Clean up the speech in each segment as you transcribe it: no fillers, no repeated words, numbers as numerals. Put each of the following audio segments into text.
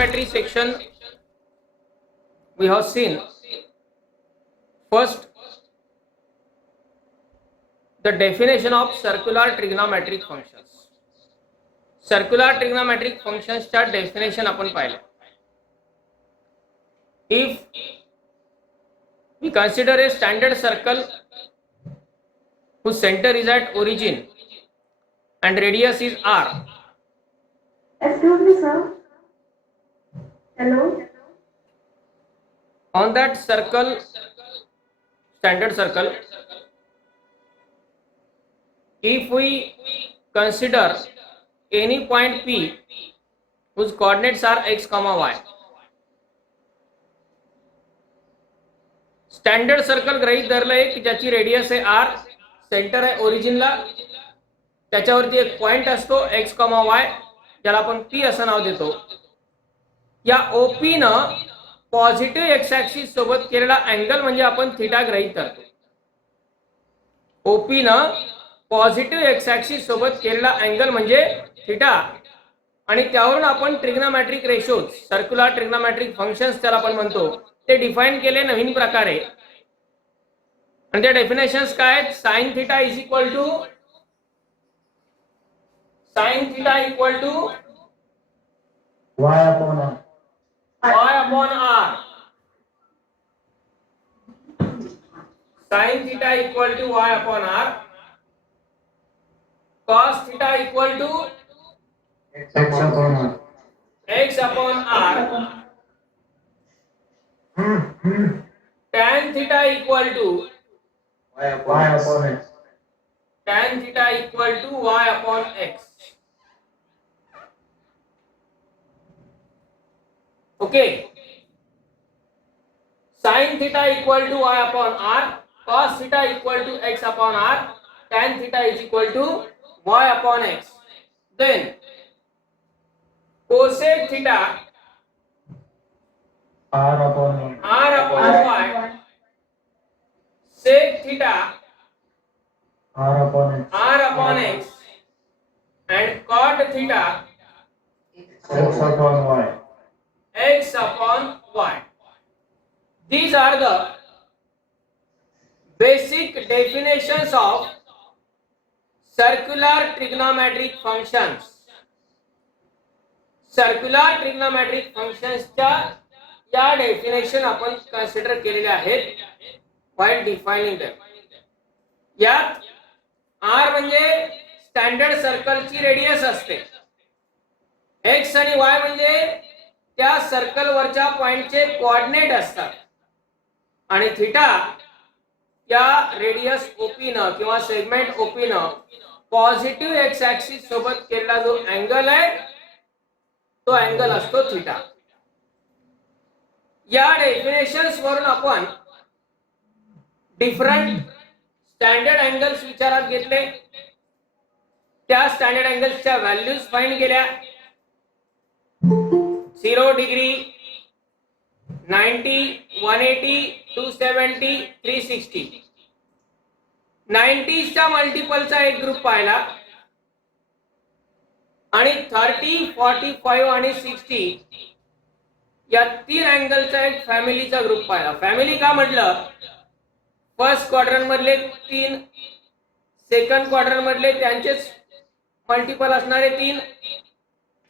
trigonometry section we have seen first the definition of circular trigonometric functions. Circular trigonometric functions चा definition आपण पाहिलं. If we consider a standard circle whose center is at origin and radius is r. Excuse me, sir. Hello. On that circle, standard circle, if we consider any point P whose coordinates are x, y, standard circle गृहीत धरलंय की ज्याची radius आहे r, centre आहे ओरिजिनला, त्याच्यावरती एक point असतो x, y, ज्याला आपण p असं नाव देतो. या OP न पॉझिटिव्ह एक्स ऍक्सिस सोबत केलेला अँगल म्हणजे आपण थीटा गृहीत धरतो. OP न पॉझिटिव्ह एक्स ऍक्सिस सोबत केलेला अँगल म्हणजे थीटा, आणि त्यावरून आपण trigonometric ratios, circular trigonometric functions त्याला आपण म्हणतो, ते डिफाइन केले नवीन प्रकारे. आणि त्या डेफिनेशन्स काय आहेत? Sine theta is equal to y upon r. y upon r. Sin theta equal to y upon r. Cos theta equal to x upon r. x upon r. Tan theta equal to y upon x. tan theta equal to y upon x. Okay. Sin theta equal to y upon r, cos theta equal to x upon r, tan theta is equal to y upon x. Then cosec theta r upon y. y, sec theta r upon x. and cot theta x upon y. x upon y. These are the basic definitions of circular trigonometric functions. Circular trigonometric functions च्या या definition आपण consider केलेले आहेत while defining them. यात r म्हणजे standard सर्कलची radius असते, x आणि y म्हणजे त्या सर्कल वरच्या पॉइंटचे कोऑर्डिनेट असतात, आणि थीटा या रेडियस OP न किंवा सेगमेंट OP न पॉझिटिव्ह एक्स ऍक्सिस सोबत केलेला जो अँगल आहे तो अँगल असतो थीटा. या डेफिनेशन्स वरून आपण डिफरंट स्टँडर्ड अँगल्स विचारात घेतले, त्या स्टँडर्ड अँगल्सच्या व्हॅल्यूज फाइंड केल्या. 0 डिग्री, 90, 180, 270, 360. 90 च्या मल्टिपलचा एक ग्रुप पाहिला, आणि 30, 45 आणि 60 या तीन अँगलचा एक फॅमिलीचा ग्रुप पाहिला. फॅमिली का म्हटलं? फर्स्ट क्वाड्रंट मधले 3, सेकंड क्वाड्रंट मधले त्यांचेच मल्टिपल असणारे 3,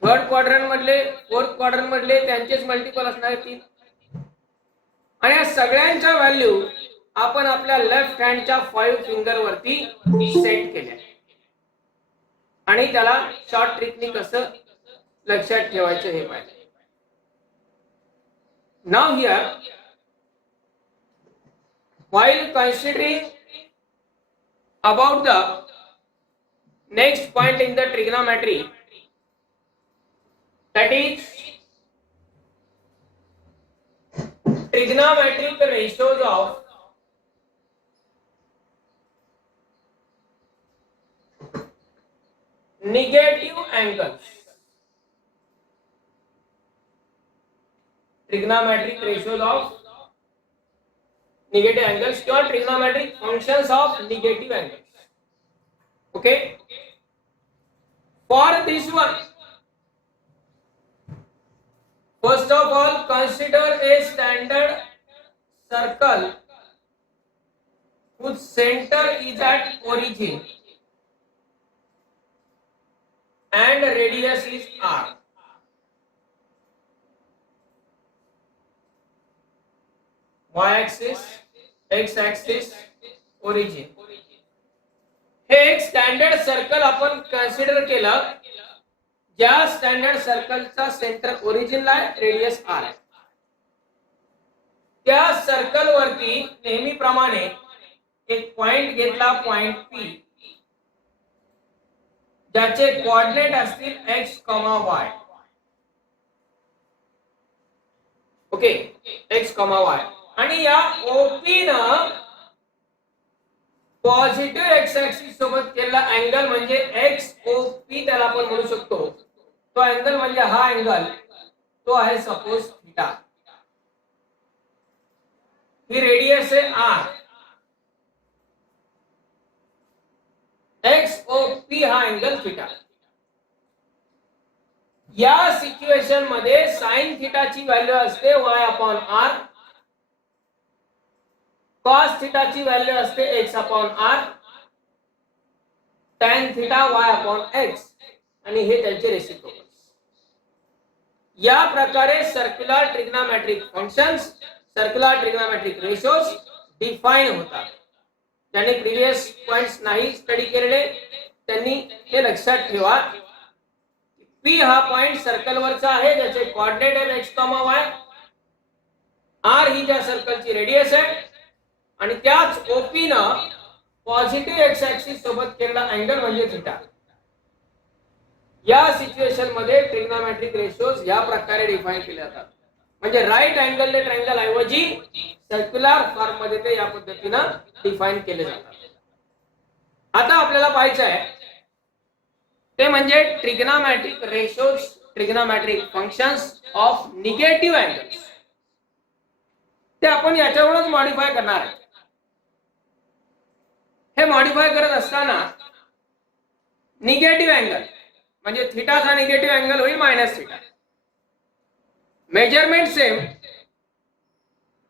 थर्ड क्वाड्रंट मधले, फोर्थ क्वाड्रंट मधले त्यांचेच मल्टिपल असणारे 3, आणि या सगळ्यांच्या व्हॅल्यू आपण आपल्या लेफ्ट हँडच्या 5 फिंगर वरती सेट केल्या, आणि त्याला शॉर्ट ट्रिकनी कसं लक्षात ठेवायचं हे पाहिजे. Now here, while considering about the next point in the trigonometry, that is trigonometric ratios of negative angles. Trigonometric ratios of negative angles or trigonometric functions of negative angles. Okay. For this First of all, consider a standard circle whose center is at origin and radius is r. Y-axis, X-axis, origin. हे एक standard circle आपण consider केलं, ज्या standard सर्कलचा centre ओरिजिनला आहे, radius R आहे. त्या circle वरती नेहमीप्रमाणे एक पॉइंट घेतला, पॉइंट पी, ज्याचे कोऑर्डिनेट असतील x, y. Okay, x, y. आणि या ओपी न पॉझिटिव्ह एक्स ऍक्सिस सोबत केलेला अँगल म्हणजे एक्स ओ पी त्याला आपण म्हणू शकतो. तो अँगल म्हणजे हा अँगल, तो आहे सपोज थीटा. ही रेडियस आहे आर. एक्स ओ पी हा अँगल थीटा. या सिच्युएशन मध्ये साइन थीटाची व्हॅल्यू असते y अपॉन आर, कॉस थीटाची व्हॅल्यू असते x upon R, tan theta y upon x, आणि हे त्यांचे रेसिप्रोकल्स. या प्रकारे circular trigonometric functions, circular trigonometric ratios define होतात. ज्यांनी प्रिव्हियस पॉइंट्स नाही स्टडी केलेले त्यांनी हे लक्षात ठेवा. पी हा पॉइंट सर्कलवरचा आहे, ज्याचे कोऑर्डिनेट आहे x, y. आर ही त्या सर्कलची रेडियस आहे, आणि त्याच ओपी न पॉझिटिव्ह एक्स ऍक्सिस सोबत केलेला अँगल म्हणजे थीटा. या सिच्युएशन मध्ये ट्रिग्नोमेट्रिक रेशोज या प्रकारे डिफाइन केले जातात. म्हणजे राईट अँगल ट्रायंगल ऐवजी सर्क्युलर फॉर्म मध्ये ते या पद्धतीनं डिफाइन केले जातात. आता आपल्याला पाहायचं आहे ते म्हणजे trigonometric ratios, trigonometric functions of negative angles. ते आपण याच्यावरच मॉडिफाय करणार आहे. हे मॉडिफाय करत असताना निगेटिव्ह अँगल म्हणजे थीटाचा निगेटिव्ह अँगल होईल minus theta. Measurement same,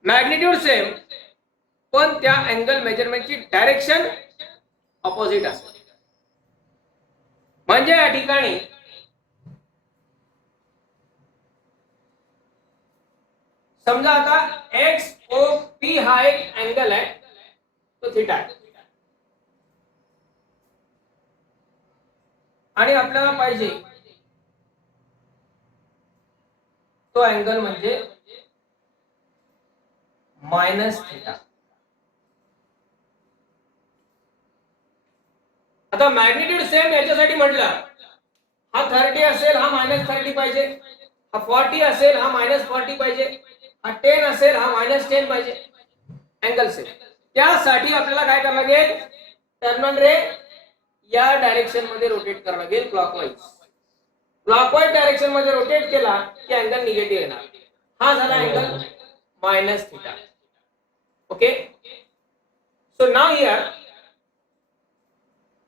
magnitude same, पण त्या अँगल मेजरमेंटची डायरेक्शन ऑपोजिट असेल. म्हणजे या ठिकाणी समजा आता एक्स ओ पी हा एक अँगल आहे, तो थीटा आहे, आणि आपल्याला पाहिजे तो अँगल म्हणजे मायनस थीटा. आता मॅग्निट्यूड सेम याच्यासाठी म्हटलं, हा 30 असेल हा मायनस 30 पाहिजे, हा 40 असेल हा मायनस 40 पाहिजे, हा 10 असेल हा मायनस 10 पाहिजे. Angle same. त्यासाठी आपल्याला काय करावं लागेल, टर्मिनल रे या डायरेक्शन मध्ये रोटेट करावं लागेल, क्लॉकवाईज. क्लॉकवाईज डायरेक्शन मध्ये रोटेट केला की अँगल निगेटिव्ह येणार. हा झाला angle minus theta. Okay, so now here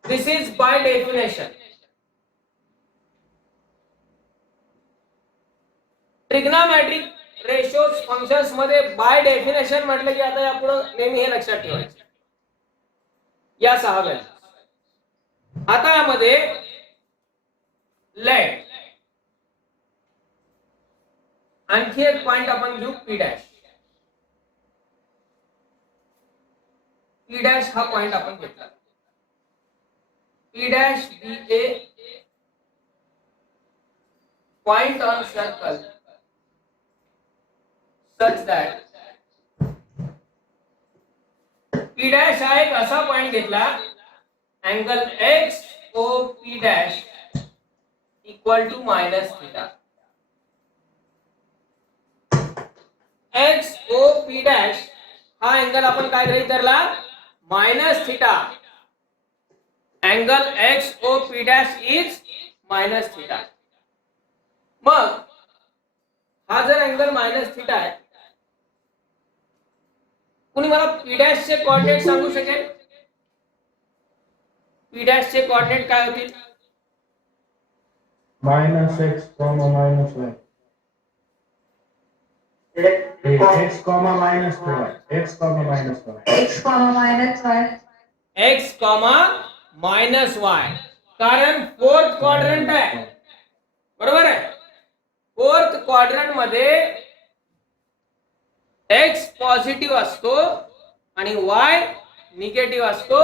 this is by definition. Trigonometric ratios functions मध्ये बाय डेफिनेशन म्हटलं की आता यापुढे नेहमी हे लक्षात ठेवायचं. या 6 व्हॅल्यू. आता यामध्ये लेट आणखी एक पॉइंट आपण घेऊ, पी डॅश. पी डॅश हा पॉइंट आपण घेतला. P dash be a point on circle such that P dash हा एक असा पॉइंट घेतला, angle x o P dash equal to minus theta. x o P dash हा अँगल आपण काय गृहीत धरला, minus theta. Angle X O P dash is minus theta. मग हा जर अँगल मायनस थीटा आहे, कुणी मला पी डॅश चे कोऑर्डिनेट सांगू शकेल? पी डॅश चे कोऑर्डिनेट काय होतील? Minus x, minus Y. x comma minus y. x comma minus y. X comma minus y. X comma minus Y, कारण फोर्थ क्वाड्रंट आहे, बरोबर आहे. फोर्थ क्वाड्रंट मध्ये एक्स पॉझिटिव्ह असतो आणि वाय निगेटिव्ह असतो,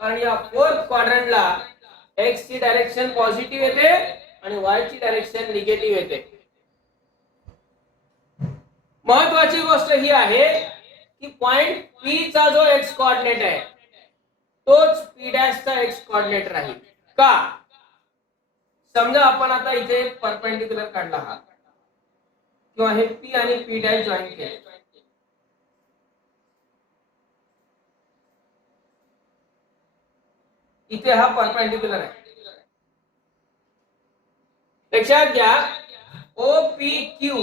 कारण या फोर्थ क्वाड्रंटला एक्स ची डायरेक्शन पॉझिटिव्ह येते आणि वाय ची डायरेक्शन निगेटिव्ह येते. महत्वाची गोष्ट ही आहे की पॉइंट पी चा जो एक्स कोऑर्डिनेट आहे तोच पी डॅश चा एक्स कोऑर्डिनेट राहील. का? समजा आपण आता इथे परपेंडिक्युलर काढला हा, किंवा हे पी आणि पी डॅश जॉईन केले, इथे हा परपेंडिक्युलर आहे. लक्षात घ्या, ओ पी क्यू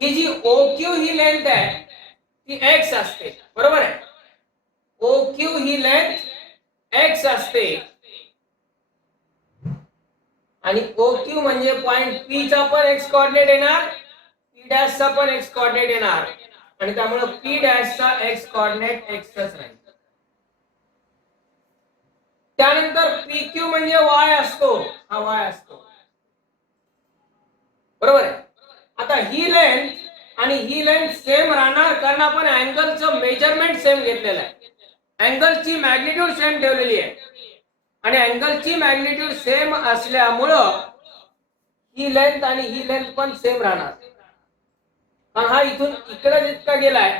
ही जी ओ क्यू ही लेंथ आहे ती एक्स असते, बरोबर आहे. ओ क्यू ही लेंथ एक्स असते आणि ओ क्यू म्हणजे पॉइंट पी चा पण एक्स कोऑर्डिनेट येणार, पी डॅश चा पण एक्स कोऑर्डिनेट येणार आणि त्यामुळे पी डॅश चा एक्स कोऑर्डिनेट एक्सच राहील. त्यानंतर पी क्यू म्हणजे वाय असतो, हा वाय असतो, बरोबर आहे. आता ही लेंथ आणि ही लेंथ सेम राहणार, कारण आपण अँगलचं मेजरमेंट सेम घेतलेलं आहे, अँगलची मॅग्निट्यूड सेम ठेवलेली आहे आणि अँगलची मॅग्निट्यूड सेम असल्यामुळं ही लेंथ आणि ही लेंथ पण सेम राहणार. कारण हा इथून इकडे जितका गेलाय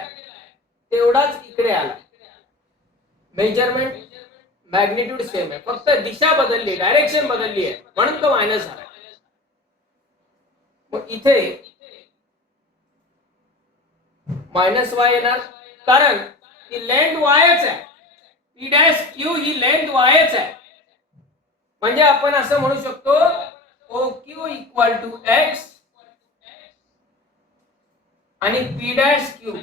तेवढाच इकडे आला, मेजरमेंट मॅग्निट्यूड सेम आहे, फक्त दिशा बदलली, डायरेक्शन बदलली आहे, म्हणून तो मायनस झाला. मग इथे मायनस वाय येणार, कारण ही लेंथ वायच आहे, पी डॅश क्यू ही लेंथ वायच आहे. म्हणजे आपण असं म्हणू शकतो O Q equal to X आणि P dash Q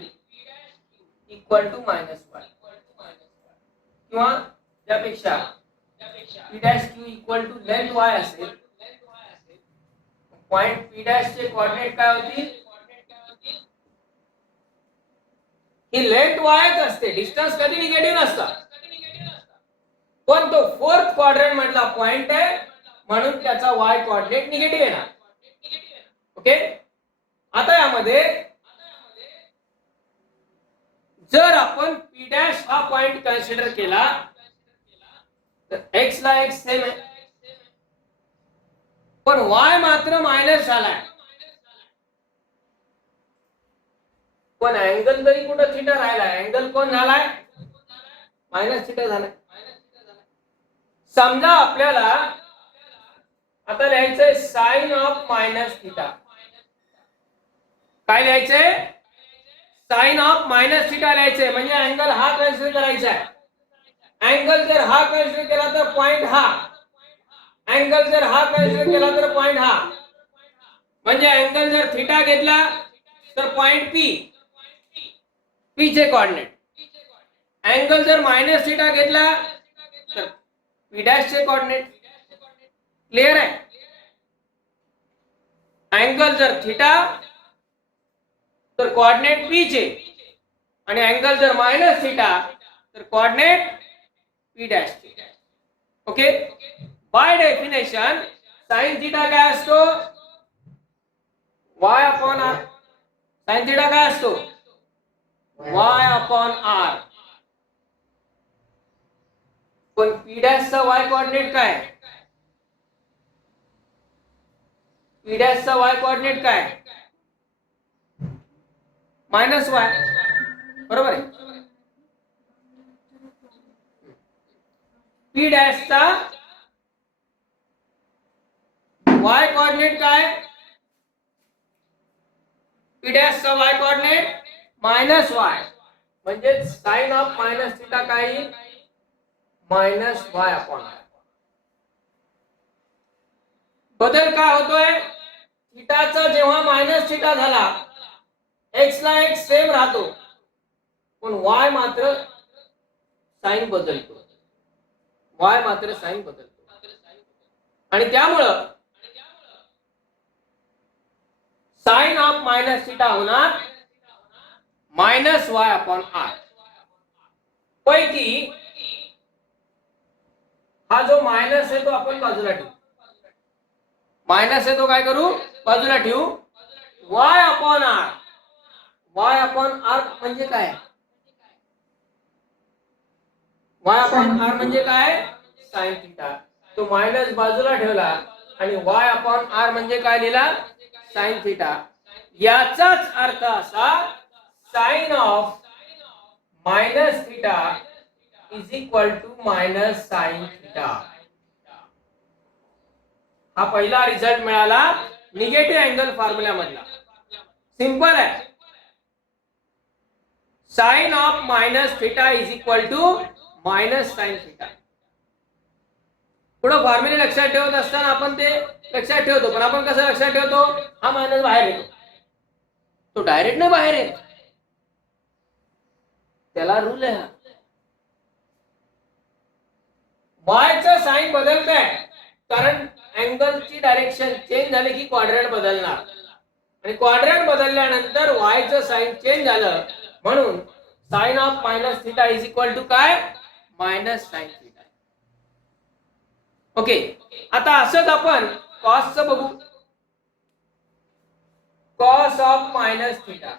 equal to minus Y, किंवा त्यापेक्षा P dash Q equal to length Y असेल. पॉइंट पी डॅश चे कोऑर्डिनेट काय होती, ही लेंथ वायच असते, डिस्टन्स कधी निगेटिव्ह नसतं, पण तो फोर्थ क्वाड्रंट मधला पॉइंट आहे म्हणून त्याचा वाय कोऑर्डिनेट निगेटिव्ह येणार. ओके. आता यामध्ये जर आपण पी डॅश हा पॉइंट कन्सिडर केला तर एक्स ला एक्स सेम आहे, पण वाय मात्र मायनस झालाय. पण अँगल जरी कुठं थिटा राहिलाय, अँगल कोण झालाय, मायनस थिटा झालाय. समजा आपल्याला आता लिहायचंय साइन ऑफ मायनस थिटा. काय लिहायचंय, साइन ऑफ मायनस थिटा लिहायचंय, म्हणजे अँगल हा कन्सिडर करायचा आहे. अँगल जर हा कन्सिडर केला तर पॉइंट हा, अँगल जर हा कन्सिडर केला तर पॉइंट हा, म्हणजे अँगल जर थिटा घेतला तर पॉइंट पी, पी चे कोऑर्डिनेट. अँगल जर मायनस थिटा घेतला तर पी डॅश चे कोऑर्डिनेट. क्लियर आहे. अँगल जर थिटा तर कोऑर्डिनेट पी चे आणि अँगल जर मायनस थिटा तर कोऑर्डिनेट पी डॅश चे. Okay. By definition sine theta काय असतो, y upon r. Sine theta काय असतो, y अपॉन r. पण पी डॅश चा y कोऑर्डिनेट काय, पी डॅश चा y कोऑर्डिनेट काय, मायनस वाय, बरोबर आहे. पी डॅश चा y कोऑर्डिनेट काय, पी डॅश चा y कोऑर्डिनेट मायनस वाय, म्हणजे साइन ऑफ मायनस थिटा काय, मायनस वाय अपॉन आर. बदल काय होतोय, थिटाचा जेव्हा मायनस थिटा झाला एक्स ला एक्स सेम राहतो, पण वाय मात्र साइन बदलतो, वाय मात्र साइन बदलतो. आणि त्यामुळं साइन ऑफ मायनस थिटा होणार मायनस वाय अपॉन आर. पैकी हा जो मायनस आहे तो आपण बाजूला ठेवू. मायनस आहे तो काय करू बाजूला ठेवू. Y upon R. Y upon R म्हणजे काय. वाय अपॉन आर म्हणजे काय साइन थिटा. तो मायनस बाजूला ठेवला आणि वाय अपॉन आर म्हणजे काय लिहिला साइन थिटा. याचाच अर्थ असा sine of minus theta is equal to minus sine theta. हा पहिला रिझल्ट मिळाला निगेटिव्ह अँगल फॉर्म्युला मधला. सिंपल आहे. Sine of minus theta is equal to minus sine theta. पुढे फॉर्म्युले लक्षात ठेवत असताना आपण ते लक्षात ठेवतो, पण आपण कसं लक्षात ठेवतो. हा मायनस बाहेर येतो, तो डायरेक्ट नाही बाहेर येत, त्याला रूल आहे. वायचं साइन बदलत आहे कारण अँगलची डायरेक्शन चेंज झाली की क्वाड्रंट बदलणार आणि क्वाड्रंट बदलल्यानंतर वायचं साइन चेंज झालं म्हणून sine of minus theta is equal to काय मायनस साइन थिटा. ओके. आता असंच आपण कॉसचं बघू. Cos of minus theta.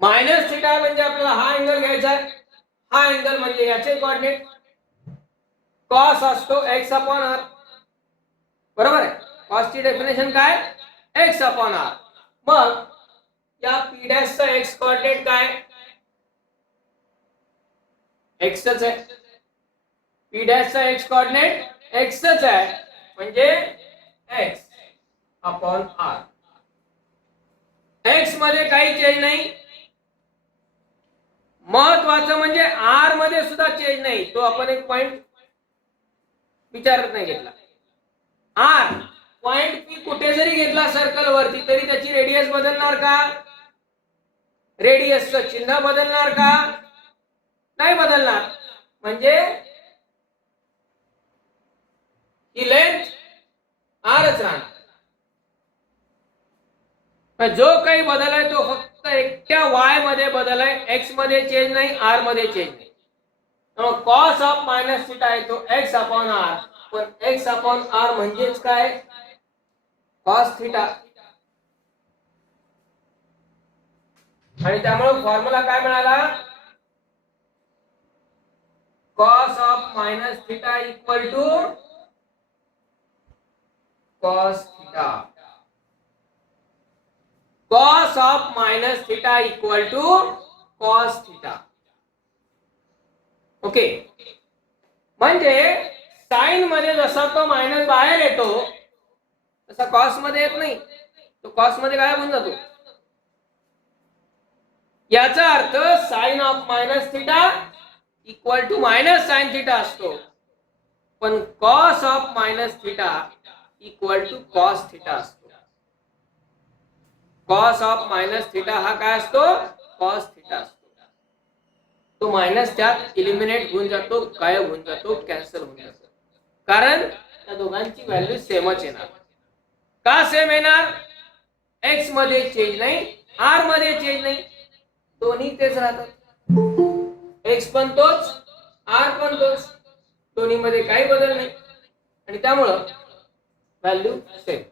Minus theta म्हणजे आपल्याला हा अँगल घ्यायचा आहे. हा अँगल म्हणजे याचे कोऑर्डिनेट. कॉस असतो एक्स अपॉन आर. बरोबर आहे. कॉसची डेफिनेशन काय एक्स अपॉन आर. मग या पी डॅशचा एक्स कोऑर्डिनेट काय एक्सच आहे. पी डॅशचा एक्स कोऑर्डिनेट एक्सच आहे म्हणजे एक्स अपॉन आर. एक्स मध्ये काही चेंज नाही. महत्वाचं म्हणजे आर मध्ये सुद्धा चेंज नाही. तो आपण एक पॉइंट विचारत नाही घेतला. आर पॉइंट पी कुठे जरी घेतला सर्कल वरती तरी त्याची रेडियस बदलणार का. रेडियसचं चिन्ह बदलणार का नाही बदलणार. म्हणजे ही लेंथ आरच राहणार. जो काही बदल आहे तो फक्त एकट्या वाय मध्ये बदल आहे. एक्स मध्ये चेंज नाही, आर मध्ये चेंज नाही. कॉस ऑफ मायनस थिटा आहे तो एक्स अपॉन आर. पण एक्स अपॉन आर म्हणजेच काय कॉस थिटा. आणि त्यामुळे फॉर्म्युला काय मिळाला cos of minus theta equal to cos theta. Cos of minus theta equal to cos theta. Okay. म्हणजे साइन मध्ये जसा तो मायनस बाहेर येतो तसा कॉस मध्ये येत नाही. तो कॉस मध्ये गायब होऊन जातो. याचा अर्थ sine of minus theta equal to minus sine theta असतो. पण cos of minus theta equal to cos theta असतो. कॉस ऑफ मायनस थिटा हा काय असतो कॉस थिटा असतो. तो मायनस त्यात इलिमिनेट होऊन जातो, गायब होऊन जातो, कॅन्सल होऊन जातो. कारण त्या दोघांची व्हॅल्यू सेमच येणार. का सेम येणार. एक्स मध्ये चेंज नाही, आर मध्ये चेंज नाही, दोन्ही तेच राहतात. एक्स पण तोच, आर पण तोच, दोन्ही मध्ये काही बदल नाही आणि त्यामुळं व्हॅल्यू सेम.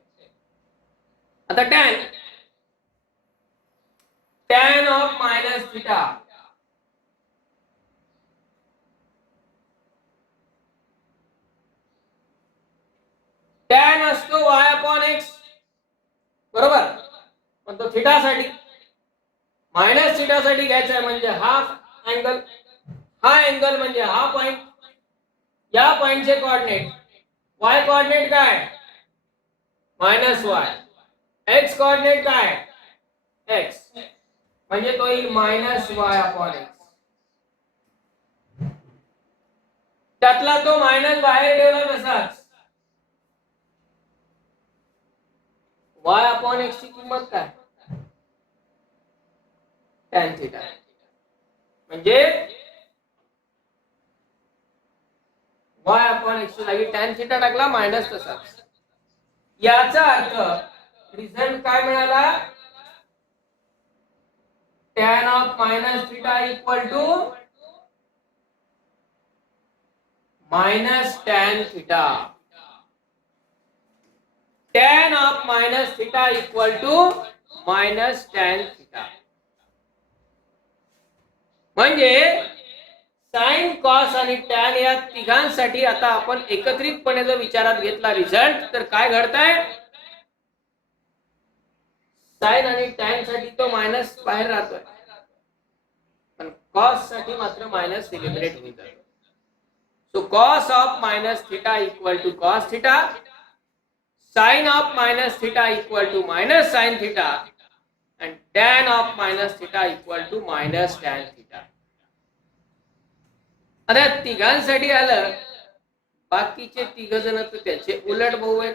आता tan of minus theta. tan असतो y अपॉन एक्स. बरोबर. पण तो थिटा साठी मायनस थिटा साठी घ्यायचा आहे म्हणजे हा अँगल. हा अँगल म्हणजे हा पॉइंट. या पॉइंटचे कोऑर्डिनेट y कोऑर्डिनेट काय मायनस वाय. एक्स कोऑर्डिनेट काय एक्स. म्हणजे तो येईल मायनस वाय अपॉन एक्स. त्यातला तो मायनस बाहेर ठेवला तसाच. वाय अपॉन एक्स ची किंमत काय tan थिटा. म्हणजे वाय अपॉन एक्स ची जागी tan थिटा टाकला मायनस तसाच. याचा अर्थ रिझल्ट काय मिळाला, tan of minus theta equal to minus tan theta. tan of minus theta equal to minus tan theta. म्हणजे साइन, कॉस आणि टॅन या तिघांसाठी आता आपण एकत्रितपणे जर विचारात घेतला रिझल्ट, तर काय घडतंय, साइन आणि टॅन साठी तो मायनस बाहेर राहतोय, पण कॉस साठी मात्र मायनस एलिमिनेट होऊन जातो. So cos of minus theta equal to cos theta, sine of minus theta equal to minus sine theta, and tan of minus theta equal to minus tan theta. आता तिघांसाठी आलं, बाकीचे तिघ जण तर त्याचे उलट भाऊ आहेत.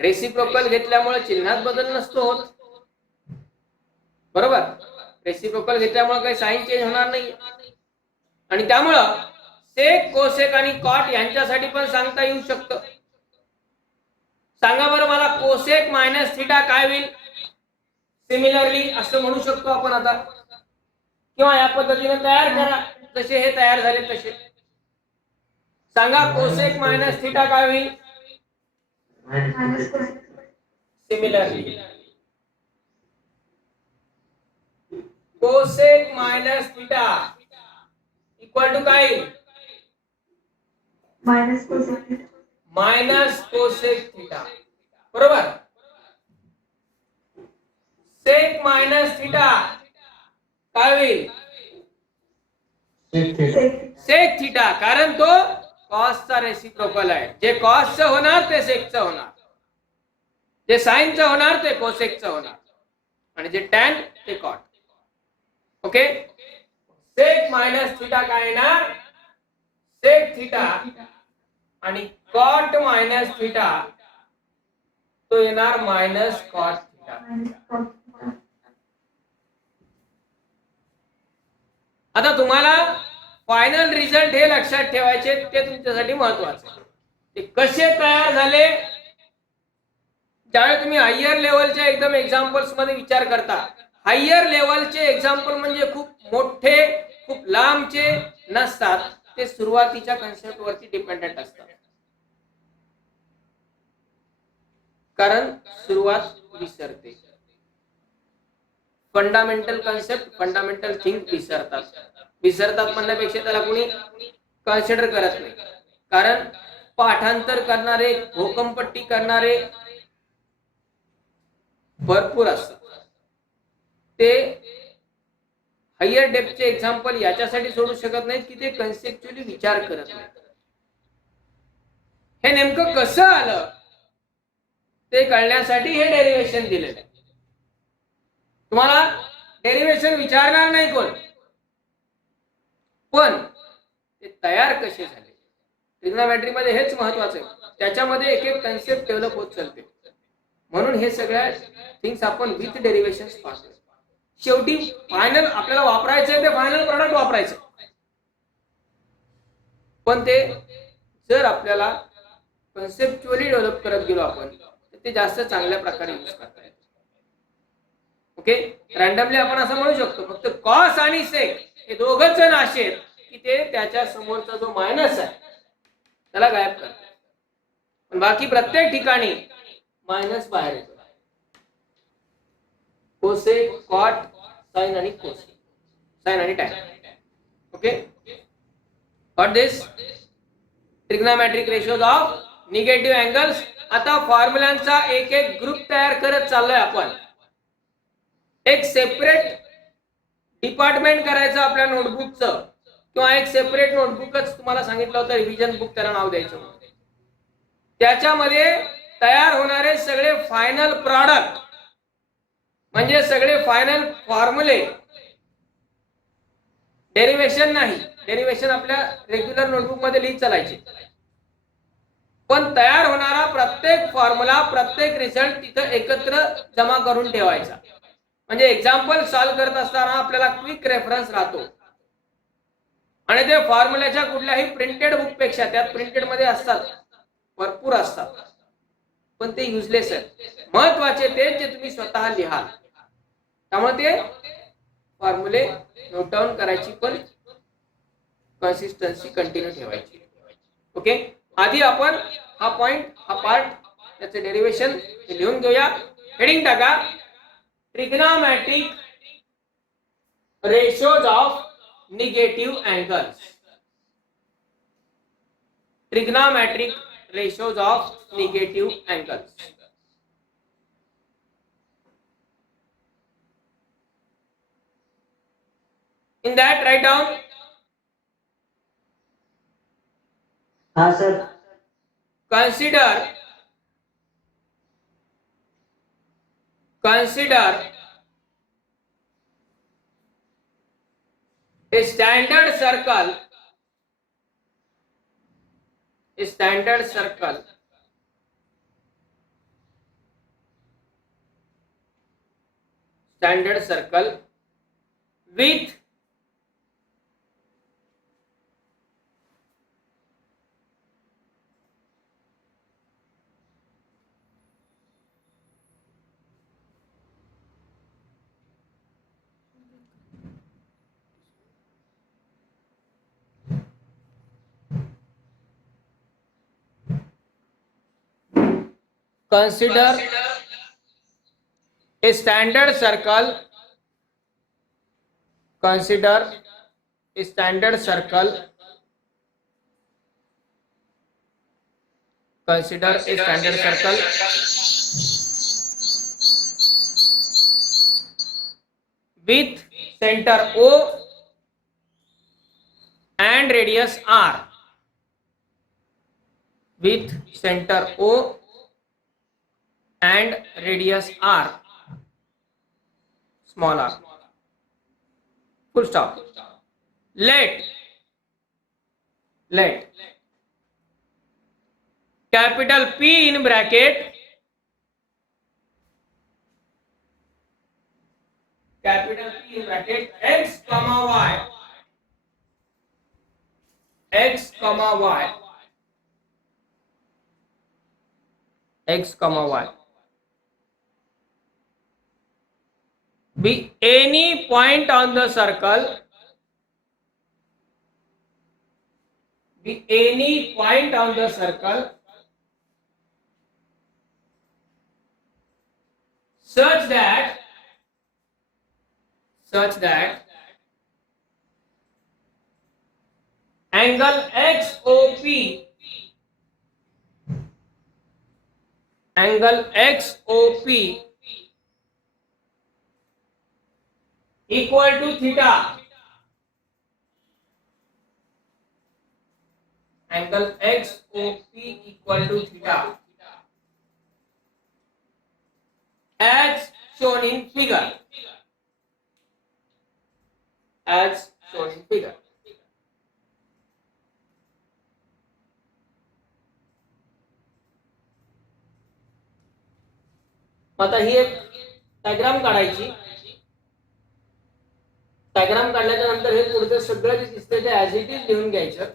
रेसिप्रोकल घेतल्यामुळे चिन्हात बदल नसतो होत, बरोबर. रेसिप्रोकल घेतल्यामुळे काही साइन चेंज होणार नाही, आणि त्यामुळं सेक, कोसेक आणि कॉट यांच्यासाठी पण सांगता येऊ शकतं. सांगा बरं मला, कोसेक मायनस थिटा काय होईल, सिमिलरली असं म्हणू शकतो आपण आता, किंवा या पद्धतीने तयार करा, जसे हे तयार झाले तसे. सांगा कोसेक मायनस थिटा काय होईल, Minus cosec. Similarly cosec minus theta equal to काय, Minus cosec theta. Minus cosec theta, बरोबर. सेक मायनस थिटा काय होईल, Sec theta. Sec. Sec theta, कारण तो कॉसचा रेसिप्रोकल आहे. जे कॉसचं होणार ते सेकचं होणार, जे साइनचं होणार ते कोसेकचं होणार, आणि जे टॅन ते cot. Okay, sec minus theta काय येणार, सेक थिटा, आणि कॉट मायनस थिटा तो येणार minus cot theta. Minus cos theta. आता तुम्हाला फायनल रिझल्ट हे लक्षात ठेवायचे, ते तुमच्यासाठी महत्वाचे आहे. ते कसे तयार झाले, ज्यावेळी तुम्ही हायर लेवलच्या एकदम एक्झाम्पल्स मध्ये विचार करता. हायर लेवलचे एक्झाम्पल म्हणजे खूप मोठे, खूप लांबचे नसतात, ते सुरुवातीच्या कन्सेप्ट वरती डिपेंडेंट असतात. कारण सुरुवात विसरते, फंडामेंटल कन्सेप्ट, फंडामेंटल थिंग विसरतात म्हणण्यापेक्षा त्याला कोणी कन्सिडर करत नाही. कारण पाठांतर करणारे, भोकंपट्टी करणारे भरपूर असतात. ते हायर डेप्थचे एक्झाम्पल याच्यासाठी सोडू शकत नाहीत की ते कन्सेप्च्युअली विचार करत नाहीत. हे नेमकं कसं आलं ते कळण्यासाठी हे डेरिव्हेशन दिलेलं आहे. तुम्हाला डेरिव्हेशन विचारणार नाही कोण, पण ते तयार कसे झाले, ट्रिग्नोमेट्री मध्ये हेच महत्वाचं आहे. त्याच्यामध्ये एक एक कन्सेप्ट डेव्हलप होत चालते, म्हणून हे सगळ्या थिंग्स आपण विथ डेरिव्हेशन्स पाहतो. शेवटी फायनल आपल्याला वापरायचं आहे ते फायनल प्रॉडक्ट वापरायचं, पण ते जर आपल्याला कन्सेप्च्युअली डेव्हलप करत गेलो आपण, तर ते जास्त चांगल्या प्रकारे यूज करता येतं. ओके, रँडमली आपण असं म्हणू शकतो फक्त कॉस आणि सेक हे दोघच जण असे आहेत की ते त्याच्या समोरचा जो मायनस आहे त्याला गायब करतात, पण बाकी प्रत्येक ठिकाणी मायनस बाहेर येतो. कोसेक, कॉट, साइन आणि कोसेक, साइन आणि tan. Okay, what this trigonometric ratios of negative angles. आता फॉर्म्युलांचा एक एक ग्रुप तयार करत चाललोय आपण. एक सेपरेट डिपार्टमेंट करायचं आपल्या नोटबुकचं, किंवा एक सेपरेट नोटबुकच तुम्हाला सांगितलं होतं, रिव्हिजन बुक त्याला नाव द्यायचं. त्याच्यामध्ये तयार होणारे सगळे फायनल प्रॉडक्ट म्हणजे सगळे फायनल फॉर्म्युले, डेरिव्हेशन नाही. डेरिव्हेशन आपल्या रेग्युलर नोटबुक मध्ये लिहित चालायचे, पण तयार होणारा प्रत्येक फॉर्म्युला, प्रत्येक रिझल्ट तिथं एकत्र जमा करून ठेवायचा. म्हणजे एक्झाम्पल सॉल्व्ह करत असताना आपल्याला क्विक रेफरन्स राहतो, आणि ते फॉर्म्युल्याच्या कुठल्याही प्रिंटेड बुक पेक्षा, त्यात प्रिंटेड मध्ये असतात, भरपूर असतात, पण ते युजलेस आहे. महत्वाचे ते जे तुम्ही स्वतः लिहाल. त्यामुळे ते फॉर्म्युले नोट डाऊन करायची, पण कन्सिस्टन्सी कंटिन्यू ठेवायची. ओके, आधी आपण हा पॉइंट, हा पार्ट, त्याचे डेरिवेशन लिहून घेऊया. हेडिंग टाका, trigonometric ratios of negative angles. Trigonometric ratios of negative angles. In that, write down. हाँ sir. Consider a standard circle. A standard circle with consider a standard circle. Consider a standard circle. Consider a standard circle with center O and radius R. With center O and radius R, small r. Full stop. Let capital P in bracket, capital P in bracket, x comma y, x comma y, x comma y be any point on the circle, be any point on the circle such that angle XOP equal to theta. Angle XOP equal to theta as shown in figure. As shown in figure. आता ही एक diagram काढायची. Diagram काढल्याच्या नंतर हे पुढचं सगळं जे दिसतंय ते ऍज इट इज लिहून घ्यायचं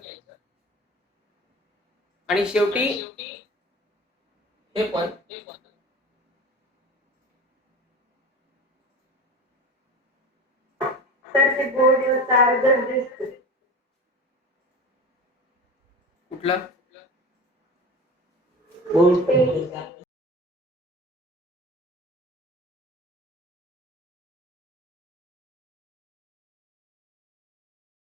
आणि शेवटी हे पण सर ते बोर्डवर चार्जर दिसते. कुठला बोर्ड